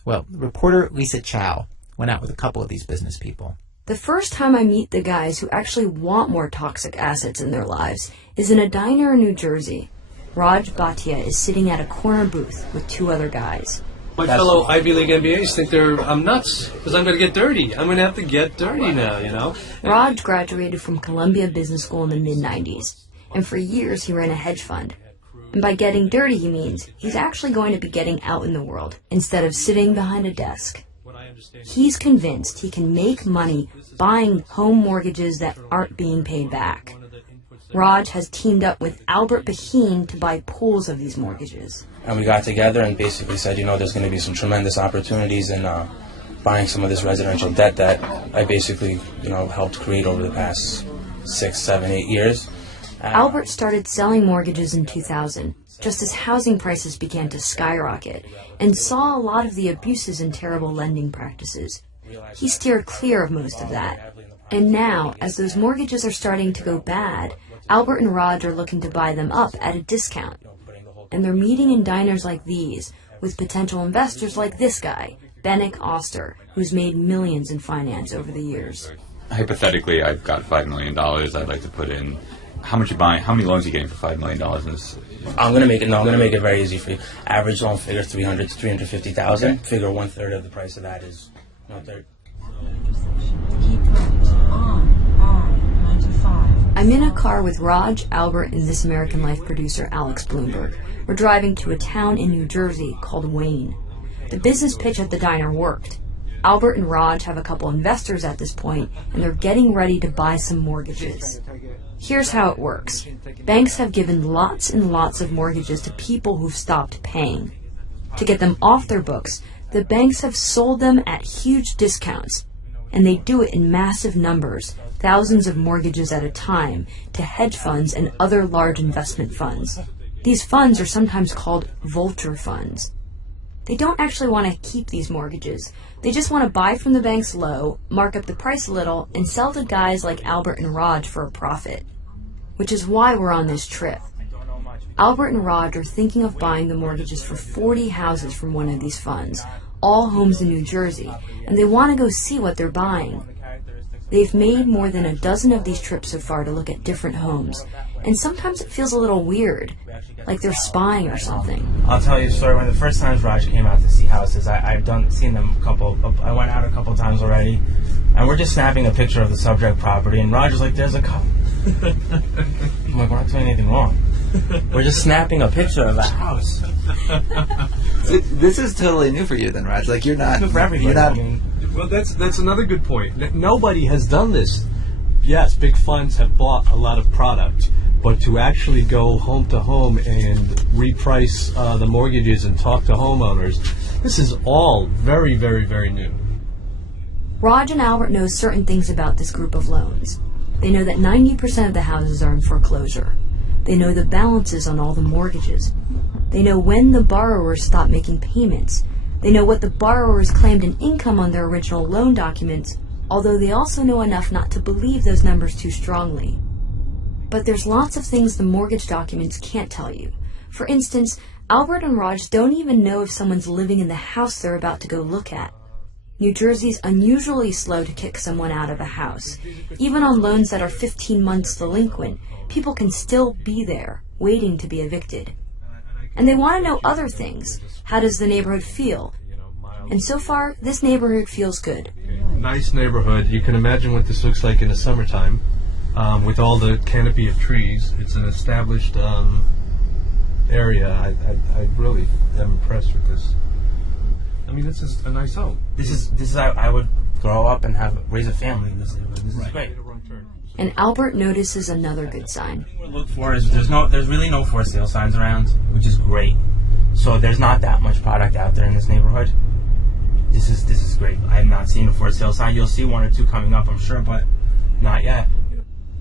Well, reporter Lisa Chow went out with a couple of these business people. The first time I meet the guys who actually want more toxic assets in their lives is in a diner in New Jersey. Raj Bhatia is sitting at a corner booth with two other guys. My fellow Ivy League MBAs think I'm nuts because I'm going to get dirty. I'm going to have to get dirty now, you know? Raj graduated from Columbia Business School in the mid-90s, and for years he ran a hedge fund. And by getting dirty, he means he's actually going to be getting out in the world instead of sitting behind a desk. He's convinced he can make money buying home mortgages that aren't being paid back. Raj has teamed up with Albert Beheen to buy pools of these mortgages. And we got together and basically said, there's going to be some tremendous opportunities in buying some of this residential debt that I basically, helped create over the past 6, 7, 8 years. Albert started selling mortgages in 2000, just as housing prices began to skyrocket, and saw a lot of the abuses and terrible lending practices. He steered clear of most of that. And now, as those mortgages are starting to go bad, Albert and Raj are looking to buy them up at a discount. And they're meeting in diners like these with potential investors like this guy, Benik Oster, who's made millions in finance over the years. Hypothetically, I've got $5 million I'd like to put in. How much you buying? How many loans are you getting for $5 million in this? I'm gonna make it very easy for you. Average loan figure $300,000 to $350,000. Okay. Figure 1/3 of the price of that is 1/3. I'm in a car with Raj, Albert, and This American Life producer Alex Bloomberg. We're driving to a town in New Jersey called Wayne. The business pitch at the diner worked. Albert and Raj have a couple investors at this point, and they're getting ready to buy some mortgages. Here's how it works. Banks have given lots and lots of mortgages to people who've stopped paying. To get them off their books, the banks have sold them at huge discounts, and they do it in massive numbers, thousands of mortgages at a time, to hedge funds and other large investment funds. These funds are sometimes called vulture funds. They don't actually want to keep these mortgages. They just want to buy from the banks low, mark up the price a little, and sell to guys like Albert and Raj for a profit. Which is why we're on this trip. Albert and Raj are thinking of buying the mortgages for 40 houses from one of these funds, all homes in New Jersey, and they want to go see what they're buying. They've made more than a dozen of these trips so far to look at different homes, and sometimes it feels a little weird, like they're spying or something. I'll tell you a story. One of the first times Raj came out to see houses, I went out a couple times already, and we're just snapping a picture of the subject property, and Raj was like, "There's a couple." I'm like, "We're not doing anything wrong. We're just snapping a picture of a house." So this is totally new for you, then, Raj. Like you're not. New for everybody. You're not. Well, that's another good point. Nobody has done this. Yes, big funds have bought a lot of product, but to actually go home to home and reprice the mortgages and talk to homeowners, this is all very, very, very new. Raj and Albert know certain things about this group of loans. They know that 90% of the houses are in foreclosure. They know the balances on all the mortgages. They know when the borrowers stop making payments. They know what the borrowers claimed in income on their original loan documents, although they also know enough not to believe those numbers too strongly. But there's lots of things the mortgage documents can't tell you. For instance, Albert and Raj don't even know if someone's living in the house they're about to go look at. New Jersey's unusually slow to kick someone out of a house. Even on loans that are 15 months delinquent, people can still be there, waiting to be evicted. And they want to know other things. How does the neighborhood feel? And so far, this neighborhood feels good. Nice neighborhood. You can imagine what this looks like in the summertime, with all the canopy of trees. It's an established area. I really am impressed with this. I mean, this is a nice home. This is I would grow up and raise a family in this neighborhood. This is great. And Albert notices another good sign. What we look for is there's really no for sale signs around, which is great. So there's not that much product out there in this neighborhood. This is great. I have not seen a for sale sign. You'll see one or two coming up, I'm sure, but not yet.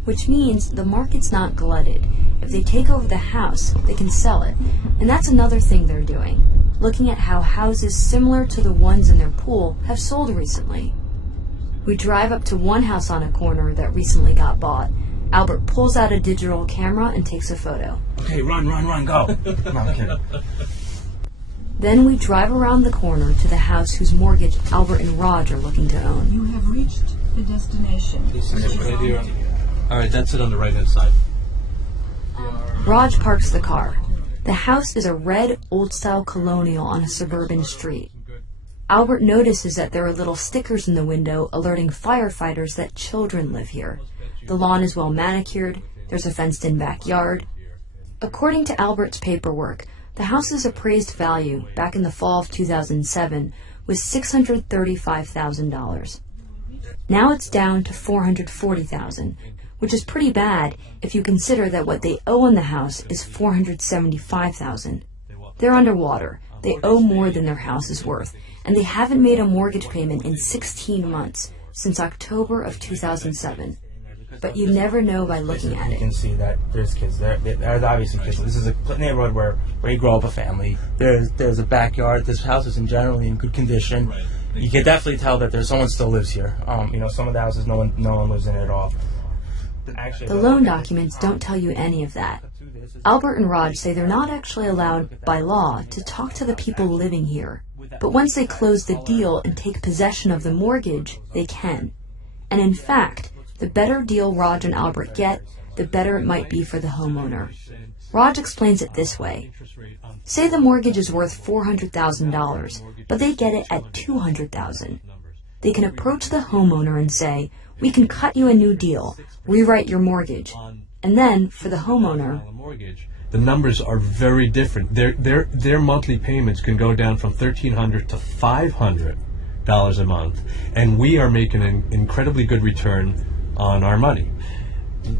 Which means the market's not glutted. If they take over the house, they can sell it. And that's another thing they're doing, looking at how houses similar to the ones in their pool have sold recently. We drive up to one house on a corner that recently got bought. Albert pulls out a digital camera and takes a photo. Okay, run, go. No, I'm kidding. Then we drive around the corner to the house whose mortgage Albert and Raj are looking to own. You have reached the destination. This is it right here. All right, that's it on the right-hand side. Raj parks the car. The house is a red, old-style colonial on a suburban street. Albert notices that there are little stickers in the window alerting firefighters that children live here. The lawn is well manicured. There's a fenced-in backyard. According to Albert's paperwork, the house's appraised value back in the fall of 2007 was $635,000. Now it's down to $440,000, which is pretty bad if you consider that what they owe on the house is $475,000. They're underwater. They owe more than their house is worth, and they haven't made a mortgage payment in 16 months, since October of 2007. But you never know by looking at You it. can see that there's kids there. There's obviously kids. This is a neighborhood where you grow up a family. There's a backyard. This house is generally in good condition. You can definitely tell that there's someone still lives here. Some of the houses no one lives in at all. Actually, The loan documents don't tell you any of that. Albert and Raj say they're not actually allowed by law to talk to the people living here. But once they close the deal and take possession of the mortgage, they can. And in fact, the better deal Raj and Albert get, the better it might be for the homeowner. Raj explains it this way. Say the mortgage is worth $400,000, but they get it at $200,000. They can approach the homeowner and say, "We can cut you a new deal, rewrite your mortgage." And then, for the homeowner, the numbers are very different. Their monthly payments can go down from $1,300 to $500 a month, and we are making an incredibly good return on our money.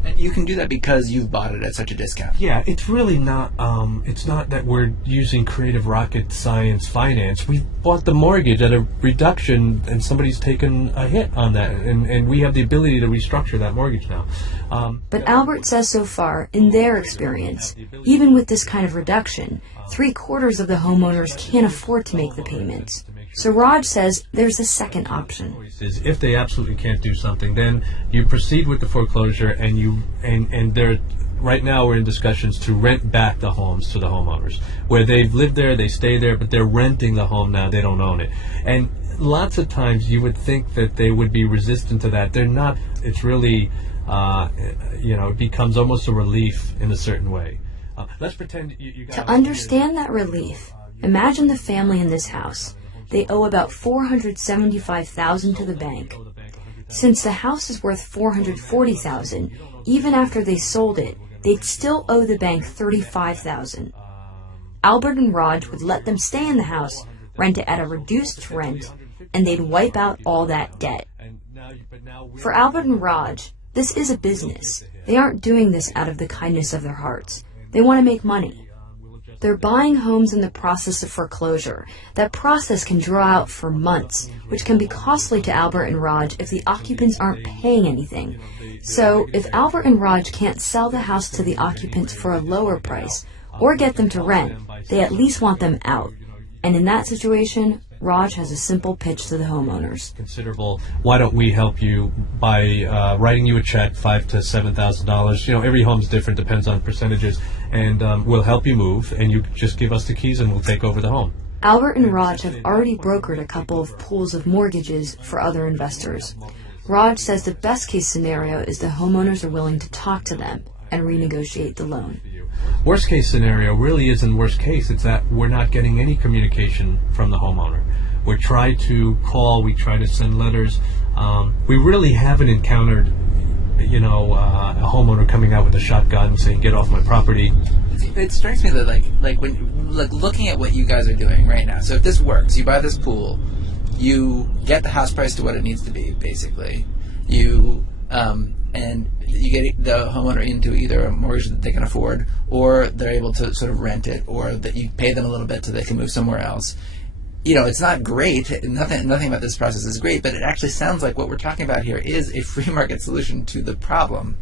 And you can do that because you've bought it at such a discount. Yeah, it's really not. It's not that we're using creative rocket science finance. We bought the mortgage at a reduction, and somebody's taken a hit on that, and we have the ability to restructure that mortgage now. but Albert says so far, in their experience, even with this kind of reduction, 3/4 of the homeowners can't afford to make the payments. So Raj says there's a second option. Is if they absolutely can't do something, then you proceed with the foreclosure, and there. Right now, we're in discussions to rent back the homes to the homeowners, where they've lived there, they stay there, but they're renting the home now; they don't own it. And lots of times, you would think that they would be resistant to that. They're not. It's really, it becomes almost a relief in a certain way. Let's pretend you got. To understand that relief, imagine the family in this house. They owe about $475,000 to the bank. Since the house is worth $440,000, even after they sold it, they'd still owe the bank $35,000. Albert and Raj would let them stay in the house, rent it at a reduced rent, and they'd wipe out all that debt. For Albert and Raj, this is a business. They aren't doing this out of the kindness of their hearts. They want to make money. They're buying homes in the process of foreclosure. That process can draw out for months, which can be costly to Albert and Raj if the occupants aren't paying anything. So, if Albert and Raj can't sell the house to the occupants for a lower price, or get them to rent, they at least want them out. And in that situation, Raj has a simple pitch to the homeowners. Considerable. Why don't we help you by writing you a check, $5,000 to $7,000? Every home's different, depends on percentages, and we'll help you move. And you just give us the keys, and we'll take over the home. Albert and Raj have already brokered a couple of pools of mortgages for other investors. Raj says the best case scenario is the homeowners are willing to talk to them and renegotiate the loan. Worst case scenario really isn't worst case. It's that we're not getting any communication from the homeowner. We try to call, we try to send letters. We really haven't encountered, a homeowner coming out with a shotgun and saying, "Get off my property." It strikes me that when looking at what you guys are doing right now. So if this works, you buy this pool, you get the house price to what it needs to be, basically. And you get the homeowner into either a mortgage that they can afford, or they're able to sort of rent it, or that you pay them a little bit so they can move somewhere else. It's not great. Nothing about this process is great, but it actually sounds like what we're talking about here is a free market solution to the problem.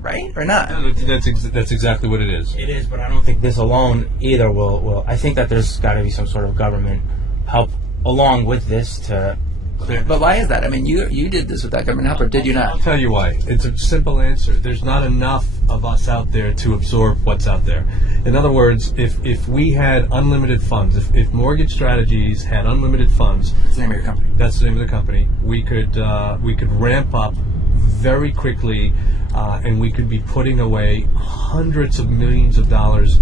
Right? Or not? That's exactly what it is. It is, but I don't think this alone either will. I think that there's got to be some sort of government help along with this to. But why is that? I mean, you did this without government help, or did you not? I'll tell you why. It's a simple answer. There's not enough of us out there to absorb what's out there. In other words, if we had unlimited funds, if Mortgage Strategies had unlimited funds, that's the name of your company. That's the name of the company. We could ramp up very quickly, and we could be putting away hundreds of millions of dollars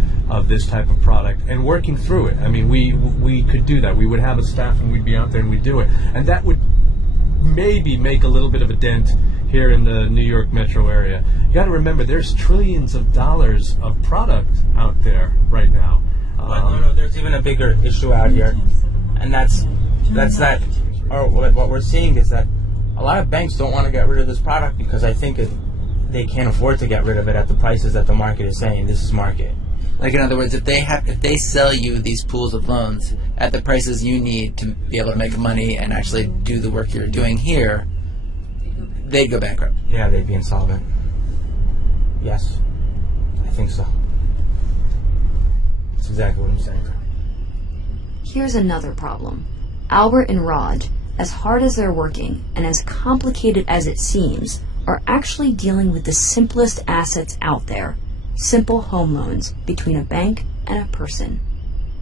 this type of product and working through it. I mean, we could do that. We would have a staff and we'd be out there and we'd do it. And that would maybe make a little bit of a dent here in the New York metro area. You got to remember, there's trillions of dollars of product out there right now. But no, there's even a bigger issue out here, and that's that. Or what we're seeing is that a lot of banks don't want to get rid of this product because I think they can't afford to get rid of it at the prices that the market is saying. This is market. Like, in other words, if they sell you these pools of loans at the prices you need to be able to make money and actually do the work you're doing here, they'd go bankrupt. Yeah, they'd be insolvent. Yes, I think so. That's exactly what I'm saying. Here's another problem. Albert and Raj, as hard as they're working and as complicated as it seems, are actually dealing with the simplest assets out there. Simple home loans between a bank and a person.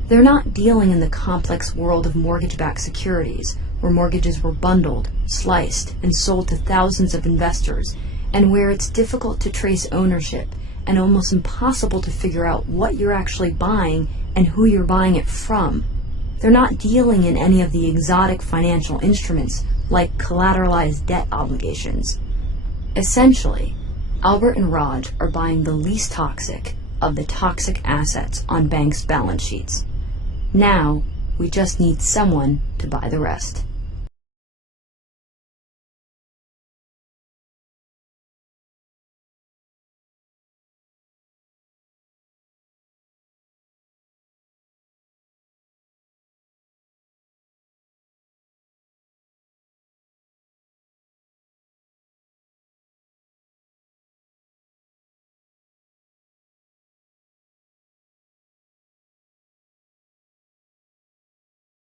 They're not dealing in the complex world of mortgage-backed securities, where mortgages were bundled, sliced, and sold to thousands of investors, and where it's difficult to trace ownership and almost impossible to figure out what you're actually buying and who you're buying it from. They're not dealing in any of the exotic financial instruments like collateralized debt obligations. Essentially, Albert and Raj are buying the least toxic of the toxic assets on banks' balance sheets. Now, we just need someone to buy the rest.